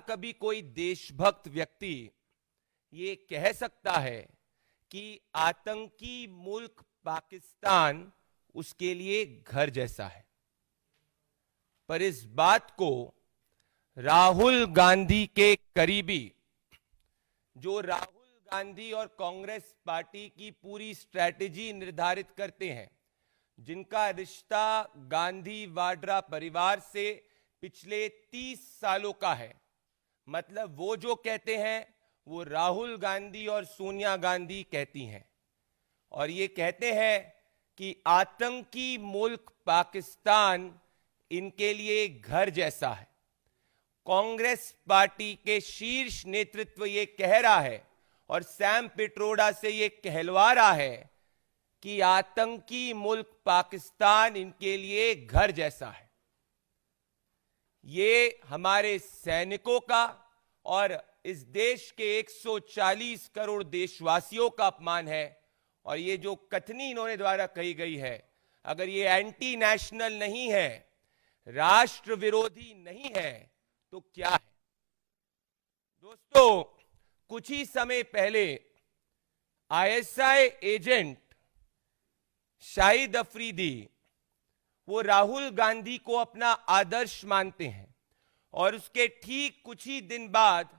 कभी कोई देशभक्त व्यक्ति ये कह सकता है कि आतंकी मुल्क पाकिस्तान उसके लिए घर जैसा है? पर इस बात को राहुल गांधी के करीबी, जो राहुल गांधी और कांग्रेस पार्टी की पूरी स्ट्रैटेजी निर्धारित करते हैं, जिनका रिश्ता गांधी वाड्रा परिवार से पिछले 30 सालों का है, मतलब वो जो कहते हैं वो राहुल गांधी और सोनिया गांधी कहती हैं, और ये कहते हैं कि आतंकी मुल्क पाकिस्तान इनके लिए घर जैसा है। कांग्रेस पार्टी के शीर्ष नेतृत्व ये कह रहा है और सैम पिट्रोडा से ये कहलवा रहा है कि आतंकी मुल्क पाकिस्तान इनके लिए घर जैसा है। ये हमारे सैनिकों का और इस देश के 140 करोड़ देशवासियों का अपमान है। और ये जो कथनी इन्होंने द्वारा कही गई है, अगर ये एंटी नेशनल नहीं है, राष्ट्र विरोधी नहीं है, तो क्या है? दोस्तों, कुछ ही समय पहले आईएसआई एजेंट शाहिद अफरीदी, वो राहुल गांधी को अपना आदर्श मानते हैं, और उसके ठीक कुछ ही दिन बाद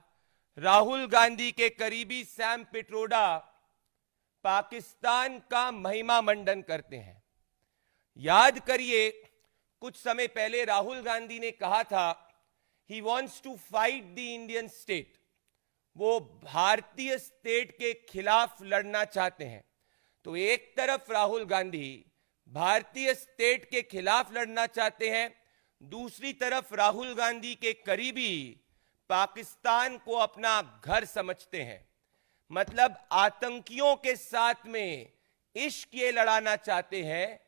राहुल गांधी के करीबी सैम पिट्रोडा पाकिस्तान का महिमा मंडन करते हैं। याद करिए, कुछ समय पहले राहुल गांधी ने कहा था he wants to fight the Indian state, वो भारतीय स्टेट के खिलाफ लड़ना चाहते हैं। तो एक तरफ राहुल गांधी भारतीय स्टेट के खिलाफ लड़ना चाहते हैं, दूसरी तरफ राहुल गांधी के करीबी पाकिस्तान को अपना घर समझते हैं। मतलब आतंकियों के साथ में इश्क ये लड़ाना चाहते हैं,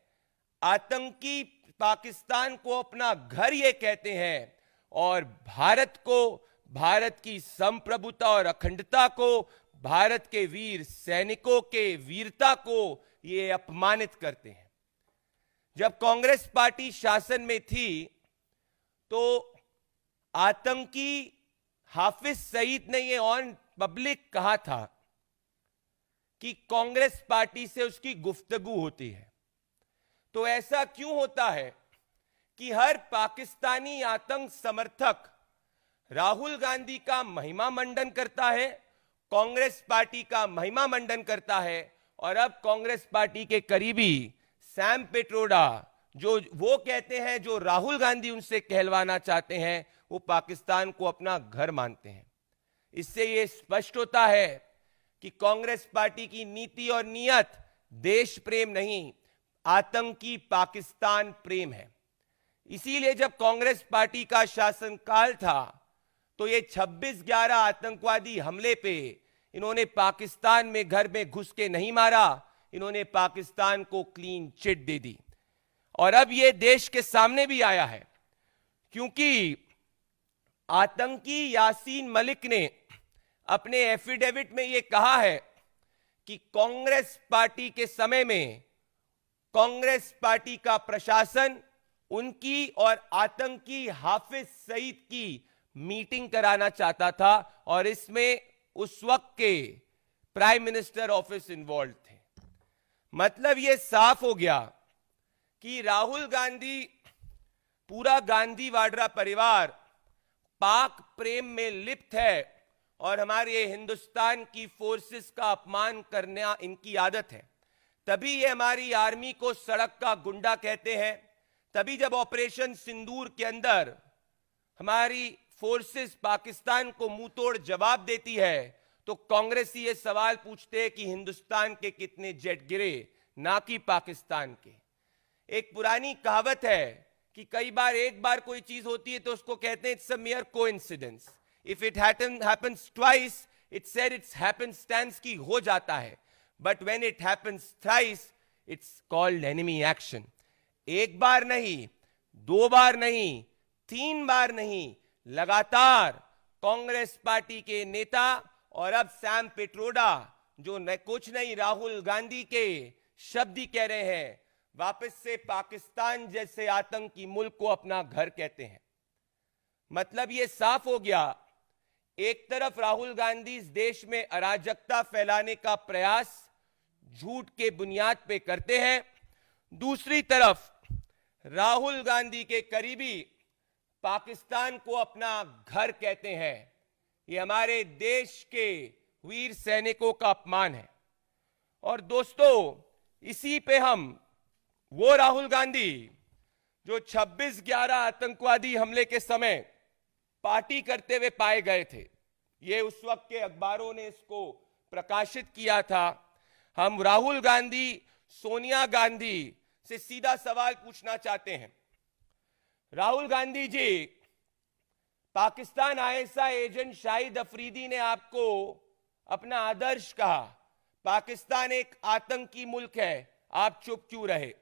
आतंकी पाकिस्तान को अपना घर ये कहते हैं, और भारत को, भारत की संप्रभुता और अखंडता को, भारत के वीर सैनिकों के वीरता को ये अपमानित करते हैं। जब कांग्रेस पार्टी शासन में थी तो आतंकी हाफिज सईद ने ये ऑन पब्लिक कहा था कि कांग्रेस पार्टी से उसकी गुफ्तगू होती है। तो ऐसा क्यों होता है कि हर पाकिस्तानी आतंक समर्थक राहुल गांधी का महिमा मंडन करता है, कांग्रेस पार्टी का महिमा मंडन करता है, और अब कांग्रेस पार्टी के करीबी सैम पिट्रोडा, जो वो कहते हैं, जो राहुल गांधी उनसे कहलवाना चाहते हैं, वो पाकिस्तान को अपना घर मानते हैं। इससे ये स्पष्ट होता है कि कांग्रेस पार्टी की नीति और नियत देश प्रेम नहीं, आतंकी पाकिस्तान प्रेम है। इसीलिए जब कांग्रेस पार्टी का शासनकाल था तो ये 26/11 आतंकवादी हमले पे इन्होंने पाकिस्तान में घर में घुस के नहीं मारा, इन्होंने पाकिस्तान को क्लीन चिट दे दी। और अब ये देश के सामने भी आया है, क्योंकि आतंकी यासीन मलिक ने अपने एफिडेविट में ये कहा है कि कांग्रेस पार्टी के समय में कांग्रेस पार्टी का प्रशासन उनकी और आतंकी हाफिज सईद की मीटिंग कराना चाहता था, और इसमें उस वक्त के प्राइम मिनिस्टर ऑफिस इन्वॉल्व थे। मतलब ये साफ हो गया कि राहुल गांधी, पूरा गांधी वाड्रा परिवार पाक प्रेम में लिप्त है, और हमारे हिंदुस्तान की फोर्सेस का अपमान करना इनकी आदत है। तभी ये हमारी आर्मी को सड़क का गुंडा कहते हैं। तभी जब ऑपरेशन सिंदूर के अंदर हमारी फोर्सेस पाकिस्तान को मुंह तोड़ जवाब देती है, तो कांग्रेसी ये सवाल पूछते हैं कि हिंदुस्तान के कितने जेट गिरे, ना कि पाकिस्तान के। एक पुरानी कहावत है कि कई बार एक बार कोई चीज होती है तो उसको कहते हैं it's a mere coincidence, if it happens twice it said it's happenstance की हो जाता है, but when it happens thrice it's called enemy action. एक बार नहीं, 2 बार नहीं, 3 बार नहीं, लगातार कांग्रेस पार्टी के नेता और अब सैम पिट्रोडा, जो न कुछ नहीं राहुल गांधी के शब्द ही कह रहे हैं, वापस से पाकिस्तान जैसे आतंकी मुल्क को अपना घर कहते हैं। मतलब ये साफ हो गया एक तरफ राहुल गांधी इस देश में अराजकता फैलाने का प्रयास झूठ के बुनियाद पे करते हैं, दूसरी तरफ राहुल गांधी के करीबी पाकिस्तान को अपना घर कहते हैं। ये हमारे देश के वीर सैनिकों का अपमान है। और दोस्तों, इसी पे हम वो राहुल गांधी जो 26/11 आतंकवादी हमले के समय पार्टी करते हुए पाए गए थे, ये उस वक्त के अखबारों ने इसको प्रकाशित किया था। हम राहुल गांधी, सोनिया गांधी से सीधा सवाल पूछना चाहते हैं। राहुल गांधी जी, पाकिस्तान आईएसआई एजेंट शाहिद अफरीदी ने आपको अपना आदर्श कहा। पाकिस्तान एक आतंकी मुल्क है, आप चुप क्यों रहे?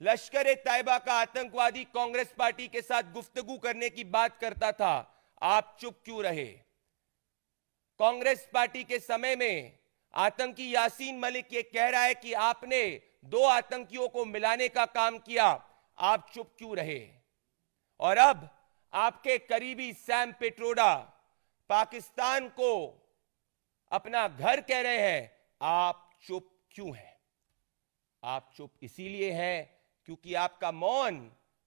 लश्कर-ए-तैयबा का आतंकवादी कांग्रेस पार्टी के साथ गुफ्तगू करने की बात करता था, आप चुप क्यों रहे? कांग्रेस पार्टी के समय में आतंकी यासीन मलिक ये कह रहा है कि आपने 2 आतंकियों को मिलाने का काम किया, आप चुप क्यों रहे? और अब आपके करीबी सैम पिट्रोडा पाकिस्तान को अपना घर कह रहे हैं, आप चुप क्यों हैं? आप चुप इसीलिए हैं क्योंकि आपका मौन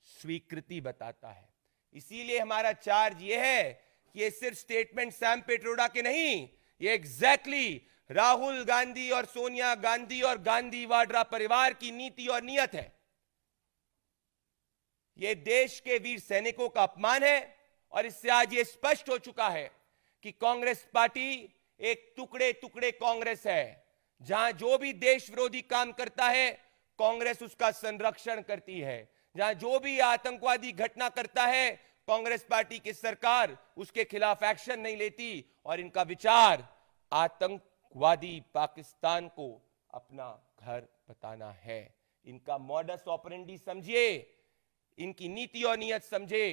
स्वीकृति बताता है। इसीलिए हमारा चार्ज यह है कि ये सिर्फ स्टेटमेंट सैम पिट्रोडा के नहीं, ये एग्जैक्टली राहुल गांधी और सोनिया गांधी और गांधी वाड्रा परिवार की नीति और नीयत है। ये देश के वीर सैनिकों का अपमान है। और इससे आज ये स्पष्ट हो चुका है कि कांग्रेस पार्टी एक टुकड़े टुकड़े कांग्रेस है, जहां जो भी देश विरोधी काम करता है कांग्रेस उसका संरक्षण करती है, जहां जो भी आतंकवादी घटना करता है कांग्रेस पार्टी की सरकार उसके खिलाफ एक्शन नहीं लेती। और इनका विचार आतंकवादी पाकिस्तान को अपना घर बताना है। इनका मॉडस ऑपरेंडी समझिए, इनकी नीति और नीयत समझे।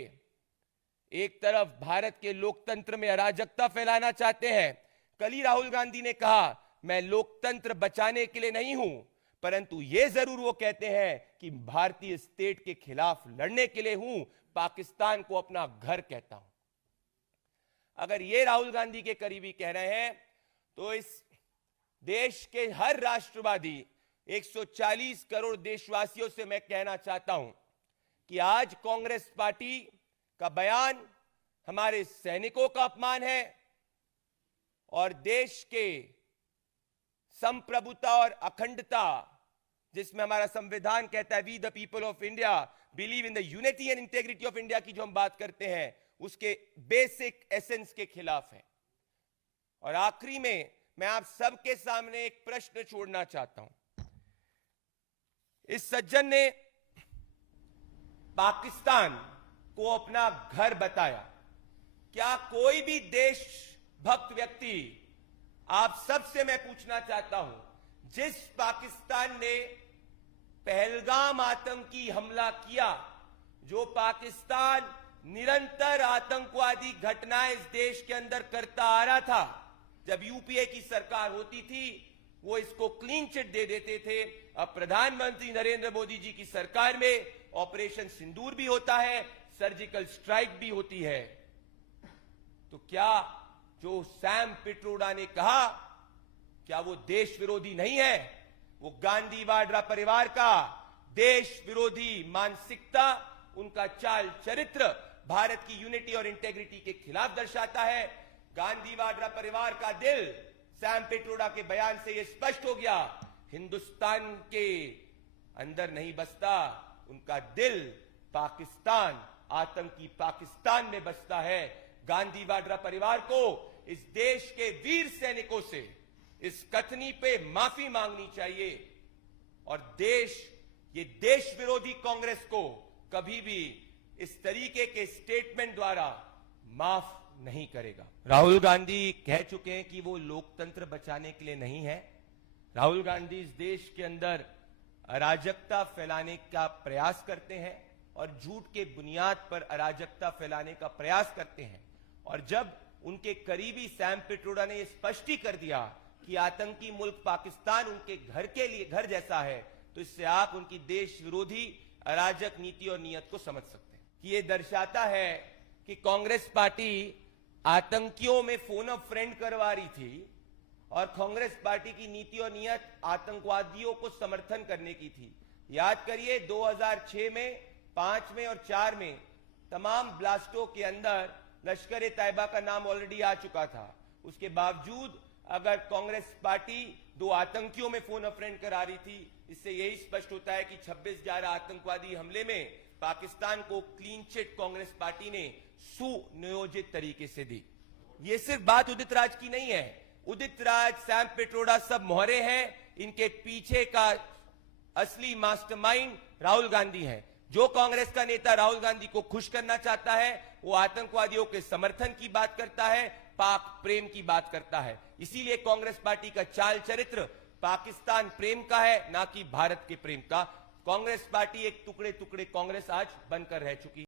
एक तरफ भारत के लोकतंत्र में अराजकता फैलाना चाहते हैं। कल ही राहुल गांधी ने कहा, मैं लोकतंत्र बचाने के लिए नहीं हूं, परंतु यह जरूर वो कहते हैं कि भारतीय स्टेट के खिलाफ लड़ने के लिए हूं, पाकिस्तान को अपना घर कहता हूं। अगर ये राहुल गांधी के करीबी कह रहे हैं, तो इस देश के हर राष्ट्रवादी 140 करोड़ देशवासियों से मैं कहना चाहता हूं कि आज कांग्रेस पार्टी का बयान हमारे सैनिकों का अपमान है और देश के संप्रभुता और अखंडता, जिसमें हमारा संविधान कहता है we the people of India believe in the unity and integrity of India की जो हम बात करते हैं, उसके बेसिक एसेंस के खिलाफ है। और आखिरी में मैं आप सबके सामने एक प्रश्न छोड़ना चाहता हूं। इस सज्जन ने पाकिस्तान को अपना घर बताया। क्या कोई भी देशभक्त व्यक्ति, आप सबसे मैं पूछना चाहता हूं, जिस पाकिस्तान ने पहलगाम आतंकी हमला किया, जो पाकिस्तान निरंतर आतंकवादी घटनाएं इस देश के अंदर करता आ रहा था, जब यूपीए की सरकार होती थी वो इसको क्लीन चिट दे देते थे। अब प्रधानमंत्री नरेंद्र मोदी जी की सरकार में ऑपरेशन सिंदूर भी होता है, सर्जिकल स्ट्राइक भी होती है। तो क्या जो सैम पिट्रोडा ने कहा, क्या वो देश विरोधी नहीं है? वो गांधी वाड्रा परिवार का देश विरोधी मानसिकता, उनका चाल चरित्र भारत की यूनिटी और इंटेग्रिटी के खिलाफ दर्शाता है। गांधी वाड्रा परिवार का दिल सैम पिट्रोडा के बयान से यह स्पष्ट हो गया, हिंदुस्तान के अंदर नहीं बसता, उनका दिल पाकिस्तान, आतंकी पाकिस्तान में बसता है। गांधी वाड्रा परिवार को इस देश के वीर सैनिकों से इस कथनी पे माफी मांगनी चाहिए और ये देश विरोधी कांग्रेस को कभी भी इस तरीके के स्टेटमेंट द्वारा माफ नहीं करेगा। राहुल गांधी कह चुके हैं कि वो लोकतंत्र बचाने के लिए नहीं है। राहुल गांधी इस देश के अंदर अराजकता फैलाने का प्रयास करते हैं और झूठ के बुनियाद पर अराजकता फैलाने का प्रयास करते हैं। और जब उनके करीबी सैम पिट्रोडा ने यह स्पष्ट ही कर दिया कि आतंकी मुल्क पाकिस्तान उनके घर के लिए घर जैसा है, तो इससे आप उनकी देश विरोधी अराजक नीति और नीयत को समझ सकते हैं कि यह दर्शाता है कि कांग्रेस पार्टी आतंकियों में फोन अ फ्रेंड करवा रही थी और कांग्रेस पार्टी की नीति और नियत आतंकवादियों को समर्थन करने की थी। याद करिए 2006 में, 5 में और 4 में तमाम ब्लास्टों के अंदर लश्कर ए तैयबा का नाम ऑलरेडी आ चुका था। उसके बावजूद अगर कांग्रेस पार्टी 2 आतंकियों में फोन अ फ्रेंड करा रही थी, इससे यही स्पष्ट होता है कि 26/11 आतंकवादी हमले में पाकिस्तान को क्लीन चिट कांग्रेस पार्टी ने सुनियोजित तरीके से दी। ये सिर्फ बात उदित राज की नहीं है। उदित राज, सैम पिट्रोडा सब मोहरे हैं। इनके पीछे का असली मास्टरमाइंड राहुल गांधी है। जो कांग्रेस का नेता राहुल गांधी को खुश करना चाहता है, वो आतंकवादियों के समर्थन की बात करता है, पाक प्रेम की बात करता है। इसीलिए कांग्रेस पार्टी का चाल चरित्र पाकिस्तान प्रेम का है, ना कि भारत के प्रेम का। कांग्रेस पार्टी एक टुकड़े टुकड़े कांग्रेस आज बनकर रह चुकी है।